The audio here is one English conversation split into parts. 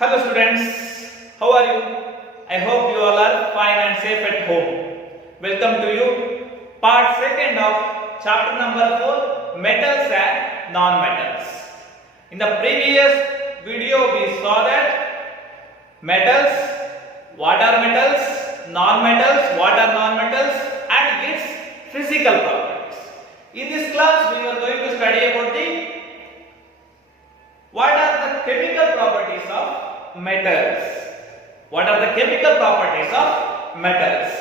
Hello students, how are you? I hope you all are fine and safe at home. Welcome to you, part second of chapter number 4, metals and non-metals. In the previous video we saw that metals, what are metals, non-metals, what are non-metals and its physical properties. In this class we are going to study about what are the chemical properties of metals. What are the chemical properties of metals?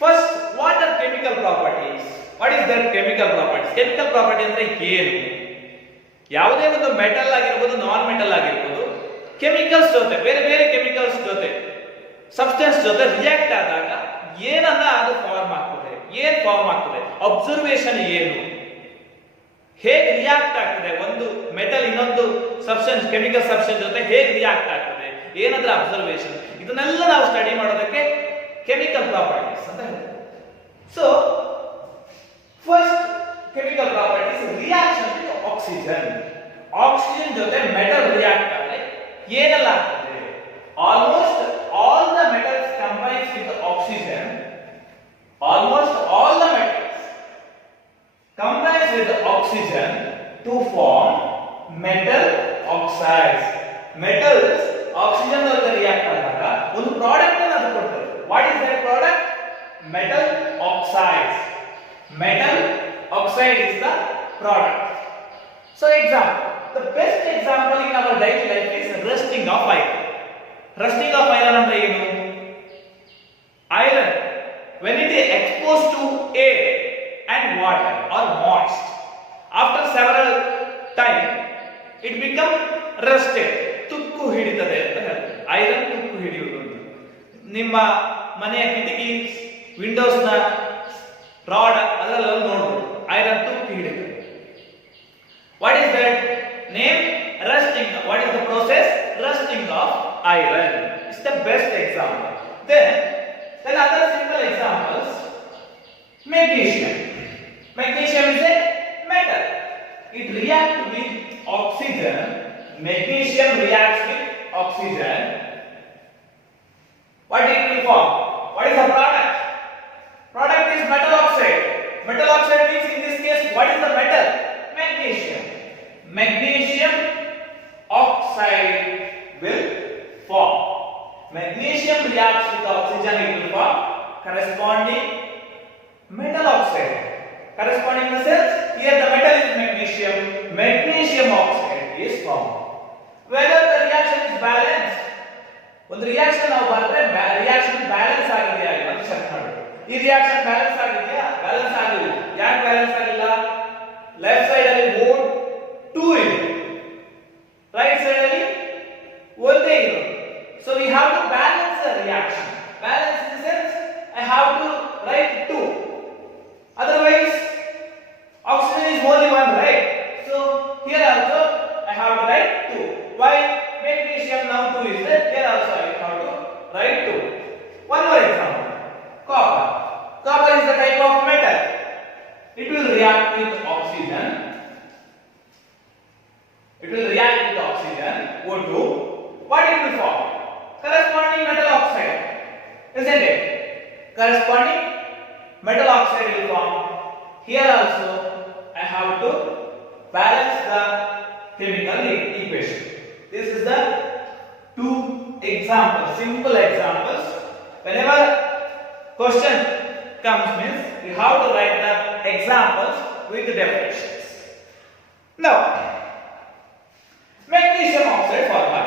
First, what are chemical properties? What is their chemical properties? Chemical property ಅಂದ್ರೆ ಏನು? ಯಾವುದೇ ಒಂದು metal ಆಗಿರಬಹುದು, non metal ಆಗಿರಬಹುದು, chemicals ಜೊತೆ ಬೇರೆ ಬೇರೆ chemicals ಜೊತೆ ಸಬ್ಸ್ಟೆನ್ಸ್ ಜೊತೆ ರಿಯಾಕ್ಟ್ ಆದಾಗ ಏನನ್ನ ಅದು ಫಾರ್ಮ್ ಆಗ್ತದೆ, ಏನು ಫಾರ್ಮ್ ಆಗ್ತದೆ, ಅಬ್ಸರ್ವೇಷನ್ ಏನು, ಹೇಗೆ ರಿಯಾಕ್ಟ್ ಆಗ್ತದೆ, ಒಂದು ಮೆಟಲ್ ಇನ್ನೊಂದು ಸಬ್ಸ್ಟೆನ್ಸ್ ಕೆಮಿಕಲ್ ಸಬ್ಸ್ಟೆನ್ಸ್ ಜೊತೆ ಹೇಗೆ ರಿಯಾಕ್ಟ್ ಆಗ್ತದೆ, ಏನಂದ್ರೆ ಅಬ್ಸರ್ವೇಷನ್, ಇದನ್ನೆಲ್ಲ ನಾವು ಸ್ಟಡಿ ಮಾಡೋದಕ್ಕೆ ಕೆಮಿಕಲ್ ಪ್ರಾಪರ್ಟೀಸ್ ಅಂತ ಹೇಳ್ತೀವಿ. So first chemical properties, reaction with oxygen. Oxygen ಜೊತೆ ಮೆಟಲ್ ರಿಯಾಕ್ಟ್ ಆದರೆ ಏನೆಲ್ಲ ಆಗ್ತದೆ? Almost all the metals combines with oxygen. Almost all the metals combines with oxygen to form metal oxides. Metals oxygen ಜೊತೆ react ಆದಾಗ ಒಂದು product ಅನ್ನು ಅದು ಕೊಡ್ತದೆ. What is that product? Metal oxides. Metal oxide is the product. So example, the best example in our daily life is rusting of iron. Rusting of iron ಅಂದ್ರೆ ಏನು? Iron when it is exposed to air and water or moist, after several time it become rusted. ತುಕ್ಕು ಹಿಡಿತದೆ ಅಂತ ಹೇಳ್ತಾರೆ. Iron ತುಕ್ಕು ಹಿಡಿಯುವುದು. ನಿಮ್ಮ ಮನೆಯ ಕಿಟಕಿ ವಿಂಡೋಸ್ ನ ರಾಡ್ ಅದೆಲ್ಲ ನೋಡಬಹುದು, ಐರನ್ ತುಕ್ಕು ಹಿಡಿತದೆ. What is that name? Rusting. What is the process? Rusting of iron. It's the best example. then other simple examples, magnesium. Magnesium is a metal. It reacts with oxygen. Magnesium reacts with oxygen. What it will form? What is the product? Product is metal oxide. Metal oxide means in this case what is the metal? Magnesium. Magnesium oxide will form. Magnesium reacts with oxygen, it will form corresponding metal oxide. Corresponding the cells, here the metal is magnesium. Magnesium oxide is formed. Whether the reaction is balanced, ಒಂದು reaction ನಾವು ಬರೆದ್ರೆ reaction balance ಆಗಿದೆಯಾ ಅಂತ check ಮಾಡಬೇಕು. ಈ reaction balance ಆಗಿದೆಯಾ? Balance ಆಗಿಲ್ಲ. ಯಾಕೆ ಬ್ಯಾಲೆನ್ಸ್ ಆಗಿಲ್ಲ? ಲೆಫ್ಟ್ ಸೈಡ್ ಅಲ್ಲಿ ಮೋಡ್ 2 ಇದೆ, ರೈಟ್ ಸೈಡ್ ಅಲ್ಲಿ ಒಂದೇ ಇದೆ. So we have to balance the reaction. Balance in the sense I have to write 2. Otherwise oxygen is only one, right? So here also I have to write 2. Why? Magnesium now 2 is there. Here also I have to write 2. One more example. Copper. Copper is the type of metal. It will react with oxygen. It will react with oxygen, O2. What it will form? Corresponding metal oxide, isn't it? Corresponding metal oxide will form. Here also I have to balance the chemical equation. This is the two examples, simple examples. Whenever question comes means you have to write the examples with the definitions. Now magnesium oxide formula,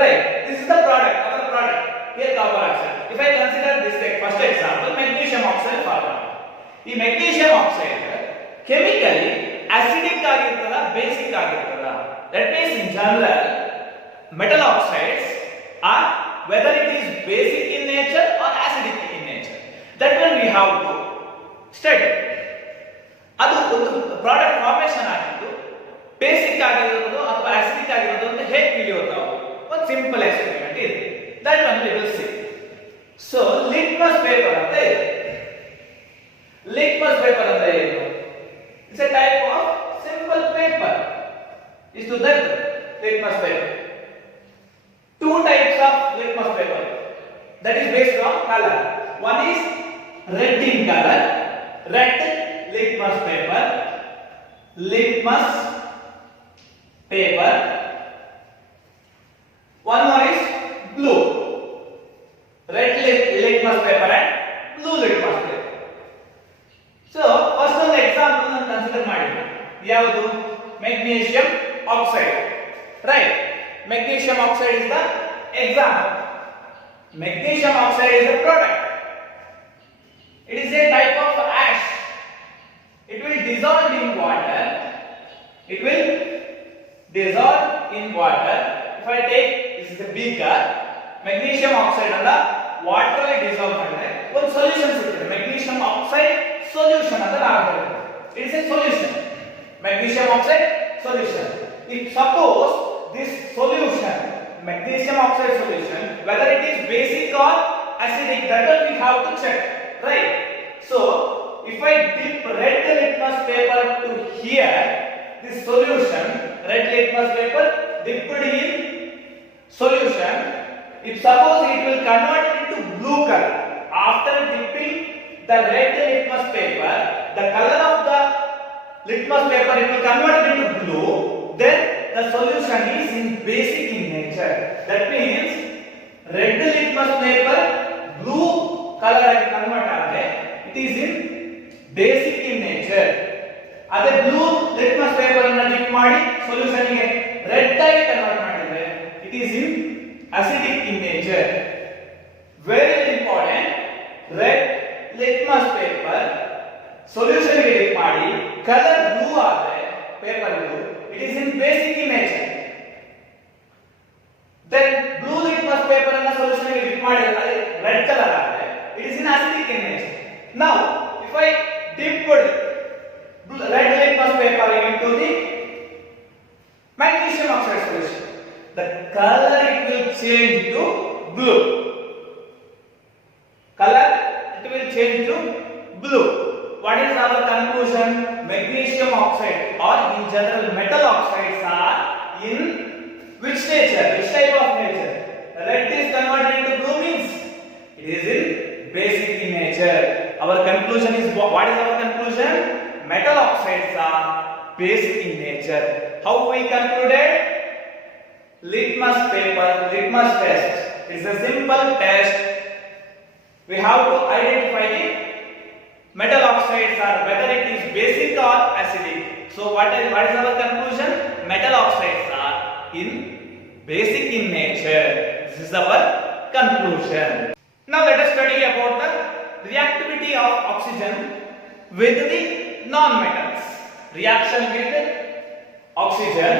right? This is the product, our product. Here copper oxide. If I consider this first example, magnesium oxide formula. The magnesium oxide chemically acidic ಆಗಿರ್ತದ, basic ಆಗಿರ್ತದ. That means in general metal oxides are whether it is basic in nature or acidic in nature. That one we have to study. ಅದು ಒಂದು product formation ಆಗಿದ್ದು basic ಆಗಿರೋದು ಅಥವಾ acidic ಆಗಿರೋದು ಅಂತ ಹೇಗೆ ತಿಳಿಯೋದು? ಒಂದು ಸಿಂಪಲ್ ಎಕ್ಸ್ಪೆರಿಮೆಂಟ್ ಇದೆ. That one we will see. So litmus paper ಅಂತ ಇದೆ. Litmus paper ಅಂದ್ರೆ ಏನು? It's a type of simple paper. Is to that litmus paper. two types of litmus paper that is based on color. One is red in color, red litmus paper, One more is blue, red litmus paper and blue litmus paper. So first one example ನಾನು consider ಮಾಡಿದ್ವಿ. ಯಾವುದು? Magnesium oxide. Right? Magnesium oxide is the example. Magnesium oxide is a product. It is a type of ash. It will dissolve in water. It will dissolve in water. If I take this is a beaker, magnesium oxide and the water will dissolve ಮಾಡಿದ್ರೆ ಒಂದು solution ಸಿಗ್ತದೆ. Magnesium oxide solution ಅಂತ ನಾವು ಹೇಳ್ತೇವೆ. It is a solution. Magnesium oxide solution. If suppose this solution, magnesium oxide solution, whether it is basic or acidic, that one we have to check, right? So if I dip red litmus paper to here, this solution, red litmus paper dipped in solution, if suppose it will convert into blue color after dipping the red litmus paper, the color of the litmus paper it will convert into blue, then the solution is in basic in nature. That means red litmus paper blue color ಆಗಿ convert ಆದರೆ it is in basic in nature. ಅದೇ blue litmus paper ಅನ್ನು dip ಮಾಡಿ solution ಗೆ red ಆಗಿ convert ಮಾಡಿದ್ರೆ it is in acidic in nature. Very important, red litmus paper solution ಗೆ dip ಮಾಡಿ color blue ಆದರೆ paper blue, it is in basic in nature. Then blue litmus paper ಅನ್ನು solution ಗೆ dip ಮಾಡಿದ್ರೆ red color ಆದರೆ it is in acidic in nature. Now if I dip red litmus paper into the magnesium oxide solution, the color it will change to blue. Color it will change to blue. What is our conclusion? Magnesium oxide or in general metal oxides are in which nature? Which type of nature? Red is converted into blue means it is in basic in nature. Our conclusion is what is our conclusion? Metal oxides are basic in nature. How we concluded? Litmus paper, litmus test. It's a simple test. We have to identify the metal oxides are whether it is basic or acidic. So what is our conclusion? Metal oxides are in basic in nature. This is our conclusion. Now let us study about the reactivity of oxygen with the non-metals. Reaction with oxygen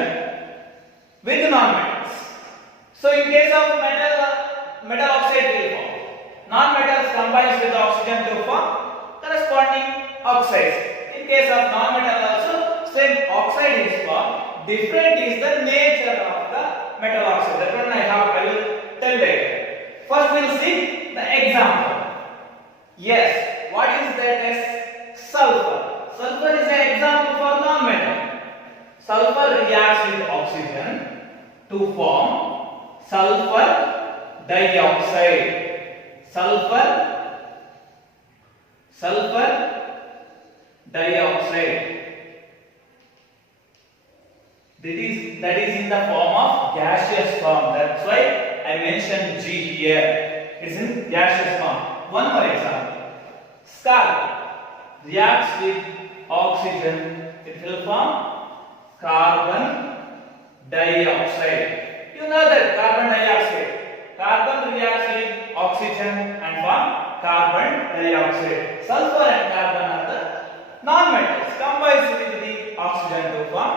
with non-metals. So in case of metal oxide will form. Non-metals combines with oxygen to form corresponding oxides. In case of non-metal also same oxide is formed. Different is the nature of the metal oxide. That one I will tell later. First we will see the example. Yes, what is that as sulfur? Sulfur is an example for non-metal. Sulfur reacts with oxygen to form sulfur dioxide. Sulfur dioxide. That is in the form of gaseous form. That's why I mentioned G here. It's in gaseous form. One more example. Scalp reacts with oxygen. It will form carbon dioxide. You know that carbon dioxide. Carbon reacts with oxygen and form carbon dioxide. Sulfur and carbon are the non-metals combines with the oxygen to form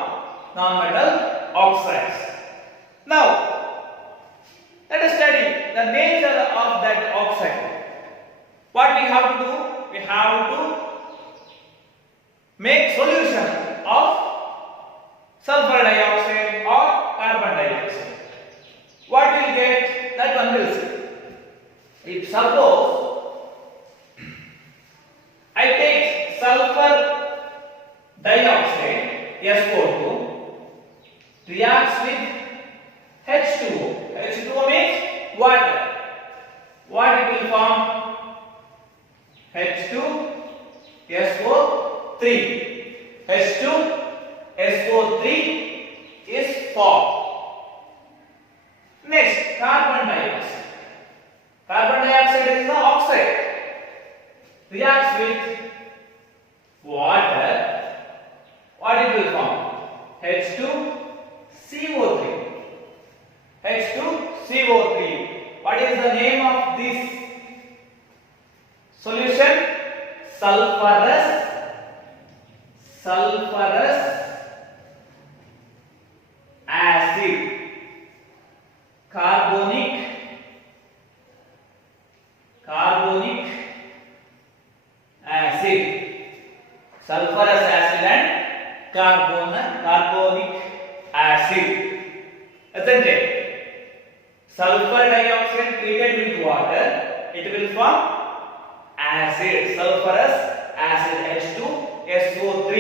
non-metal oxides. Now let us study the nature of that oxide. What we have to do? We have to make solution of sulfur dioxide or carbon dioxide. What we will get? That one will see. If suppose I take sulfur dioxide SO2 reacts with H2O. H2O means water. What it will form? H2SO3. H2SO3 is formed. Next, carbon dioxide. Carbon dioxide is the oxide. Reacts with water. What it will form? H2CO3. H2CO3. What is the name of this solution? Sulfurous acid. Carbonic acid. Sulfurous acid and carbonic acid. Isn't it? Sulfur dioxide treated with water, it will form acid, sulfurous acid, H2SO3.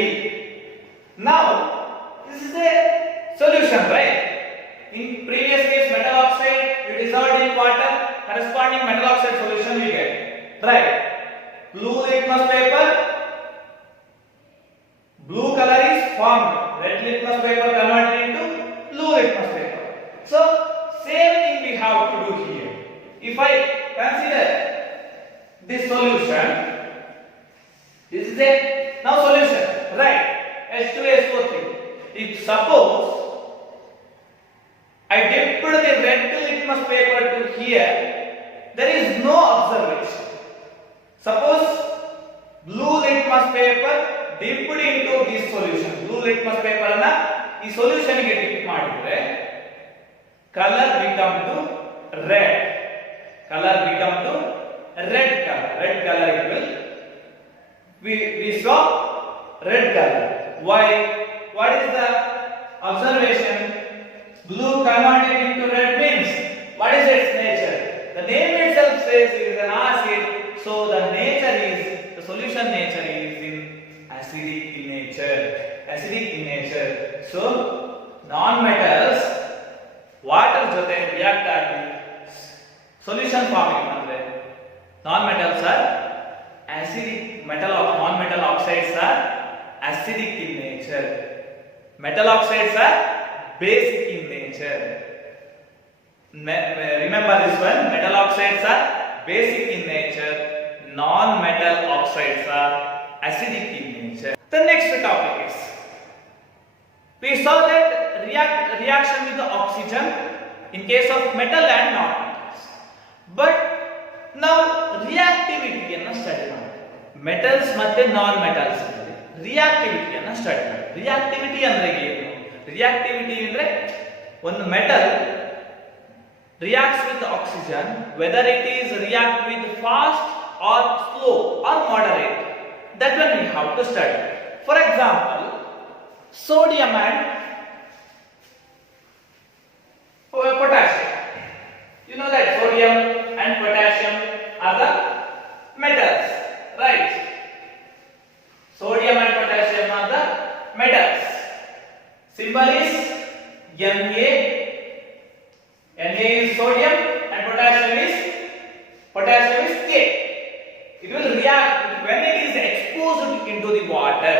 Now, this is a solution, right? In previous case, metal oxide we dissolved in water, corresponding metal oxide solution we get, right? Blue litmus paper, blue color is formed, red litmus paper converted into blue litmus paper. So, same thing we have to do here. If I consider this solution, this is a now solution, right? H2SO3. If suppose I dipped the red litmus paper to here, there is no observation. Suppose blue litmus paper dipped into this solution. Blue litmus paper anna ee solution ge dip madidre color become to red. Color become to red color. Red color it will. We saw red color. Why? What is the observation? Blue converted into red means what is its nature? The name itself says it is an acid. So the solution nature is in acidic in nature. Acidic in nature. So non-metals water ಜೊತೆ react ಆಗಿ solution forming ಅಂದ್ರೆ non-metals are acidic. Non-metal oxides are acidic in nature. Metal oxides are basic in nature. Remember this one, metal oxides are basic in nature, non-metal oxides are acidic in nature. The next topic is, we saw that reaction with the oxygen in case of metal and non-metals. But now reactivity anna study ಮಾಡಿ. Metals ಮತ್ತೆ non-metals reactivity anna study ಮಾಡಿ. Reactivity ಅಂದ್ರೆ ಏನು? Reactivity ಅಂದ್ರೆ ಒಂದು metal reacts with oxygen, whether it is react with fast or slow or moderate, that one we have to study. For example, sodium and potassium. You know that sodium and potassium are the metals, right? Sodium and potassium are the metals. Symbol is Na. Na is sodium and potassium is K. It will react when it is exposed into the water.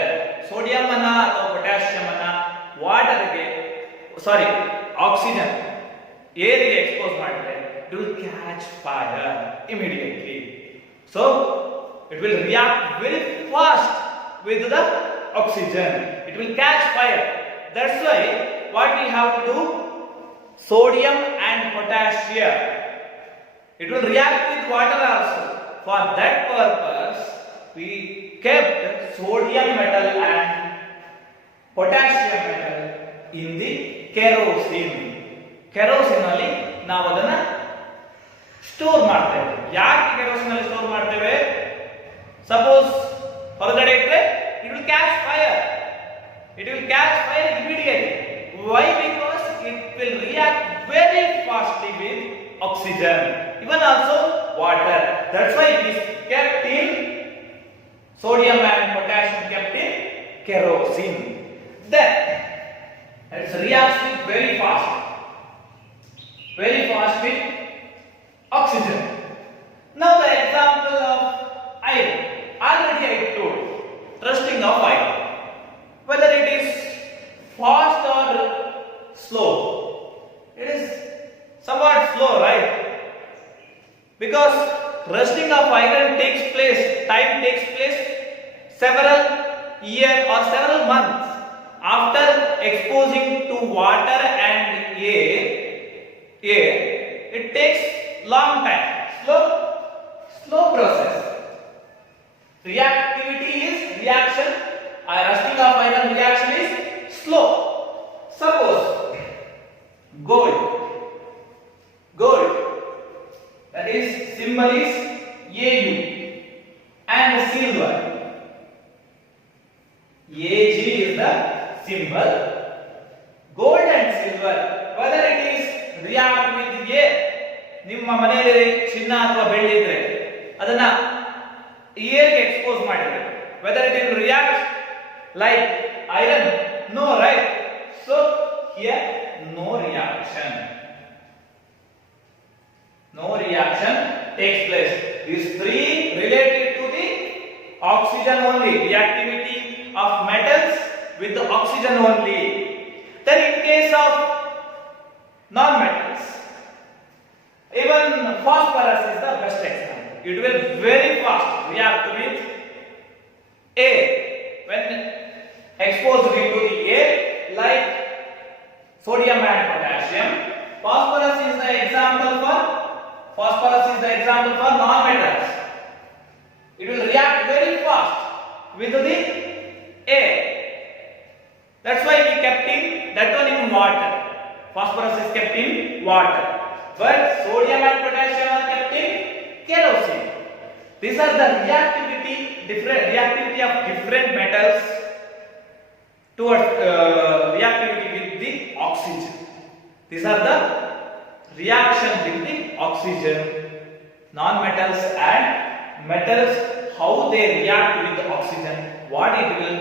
Sodium anna or potassium anna water ge oxygen air ge expose madre, it will catch fire immediately. So it will react very fast with the oxygen. It will catch fire. That's why what we have to do, sodium and potassium, it will react with water also. For that purpose we kept sodium metal and potassium metal in the kerosene. Kerosene ಅಲ್ಲಿ ನಾವು ಅದನ್ನ store ಮಾಡ್ತೇವೆ. ಯಾಕೆ kerosene ಅಲ್ಲಿ store ಮಾಡ್ತೇವೆ? Suppose ಹೊರಗಡೆ ಇಟ್ಟರೆ it will catch fire. It will catch fire immediately. Why? Because it will react very fastly with oxygen, even also water. That's why it is kept in sodium and potassium kept in kerosene. Then it reacts with very fast with oxygen. Now the example of iron. Already I told, rusting of iron. Whether it is fast or slow. It is somewhat slow, right? Because rusting of iron time takes place several years or several months after exposing to water and air. It takes long time. Slow process. Reactivity is reaction. Rusting of iron reaction is slow. Suppose gold. That is symbol is AU, and silver. AG is the symbol. Gold and silver, whether it is react with air. ನಿಮ್ಮ ಮನೆಯಲ್ಲಿ ಚಿನ್ನ ಅಥವಾ ಬೆಳ್ಳಿ ಇದ್ರೆ ಅದನ್ನ air ಗೆ expose ಮಾಡಿದ್ರೆ, whether it will react like iron, no, right? So here no reaction takes place. These three related to the oxygen only, reactivity of metals with the oxygen only. Then in case of non-metals, even phosphorus is the best example. It will very fast react with air when exposed into the air, like sodium and potassium. Phosphorus is the example for non-metals. It will react very fast with the air. That's why we kept that one in water. Phosphorus is kept in water, but sodium and potassium are kept in kerosene. These are the reactivity of different metals towards reactivity with the oxygen. These are the reaction with the oxygen. Non-metals and metals, how they react with the oxygen, what it will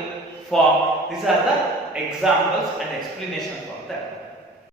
form. These are the examples and explanations.